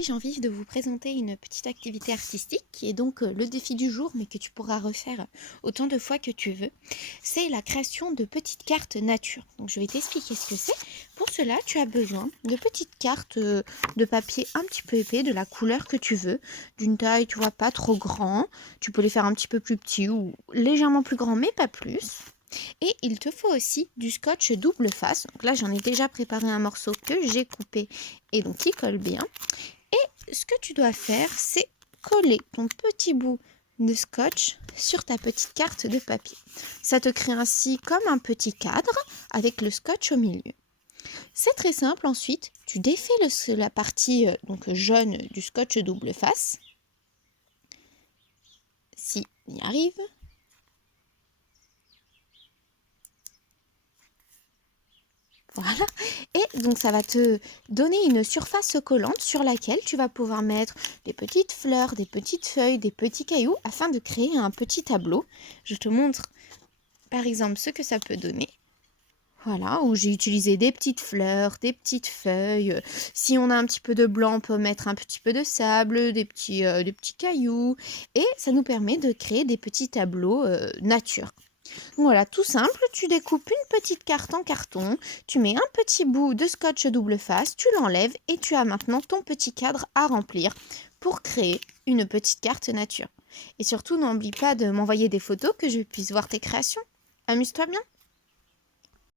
Aujourd'hui, j'ai envie de vous présenter une petite activité artistique qui est donc le défi du jour, mais que tu pourras refaire autant de fois que tu veux. C'est la création de petites cartes nature. Donc, je vais t'expliquer ce que c'est. Pour cela, tu as besoin de petites cartes de papier un petit peu épais, de la couleur que tu veux, d'une taille, tu vois, pas trop grand. Tu peux les faire un petit peu plus petits ou légèrement plus grands, mais pas plus. Et il te faut aussi du scotch double face. Donc là, j'en ai déjà préparé un morceau que j'ai coupé et donc qui colle bien. Et ce que tu dois faire, c'est coller ton petit bout de scotch sur ta petite carte de papier. Ça te crée ainsi comme un petit cadre avec le scotch au milieu. C'est très simple. Ensuite, tu défais la partie donc jaune du scotch double face. Si on y arrive. Voilà. Et donc ça va te donner une surface collante sur laquelle tu vas pouvoir mettre des petites fleurs, des petites feuilles, des petits cailloux afin de créer un petit tableau. Je te montre par exemple ce que ça peut donner. Voilà, où j'ai utilisé des petites fleurs, des petites feuilles. Si on a un petit peu de blanc, on peut mettre un petit peu de sable, des petits cailloux. Et ça nous permet de créer des petits tableaux nature. Voilà, tout simple, tu découpes une petite carte en carton, tu mets un petit bout de scotch double face, tu l'enlèves et tu as maintenant ton petit cadre à remplir pour créer une petite carte nature. Et surtout, n'oublie pas de m'envoyer des photos que je puisse voir tes créations. Amuse-toi bien!